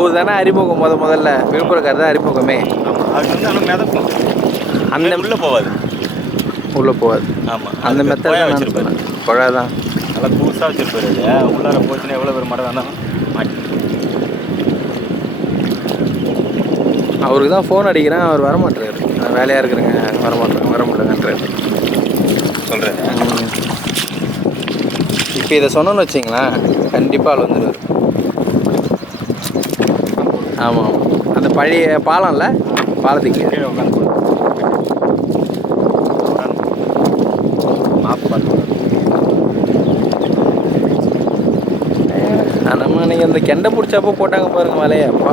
அவர் தானே அறிமுகம் முதல்ல விழுப்புரக்கார் தான் அறிமுகமே. ஆமாம், அது வந்து ஆனால் மிதக்கும். அந்த உள்ளே போகாது. உள்ளே போகாது. ஆமாம், அந்த மெத்தட் தான் வச்சுருப்பாரு. குழா தான் நல்லா புதுசாக வச்சுருப்பாரு. அது உள்ளார போச்சுன்னா எவ்வளோ பேர் மடம் வேணாலும் மாட்டி. அவருக்கு தான் ஃபோன் அடிக்கிறேன், அவர் வரமாட்டாரு. நான் வேலையாக இருக்கிறேங்க, வரமாட்டேன், வர முடியலன்றாரு. சொல்கிறேன். இப்போ இதை சொன்னோன்னு வச்சிங்களேன், கண்டிப்பாக ஆள் வந்துடுவார். ஆமாம், அந்த பழைய பாலம்ல பாலத்துக்கு கீழே உட்காந்து மாப்பு பார்த்து நம்ம நீங்கள் இந்த கெண்டை பிடிச்சப்போ போட்டாங்க பாருங்க வலையை அப்பா.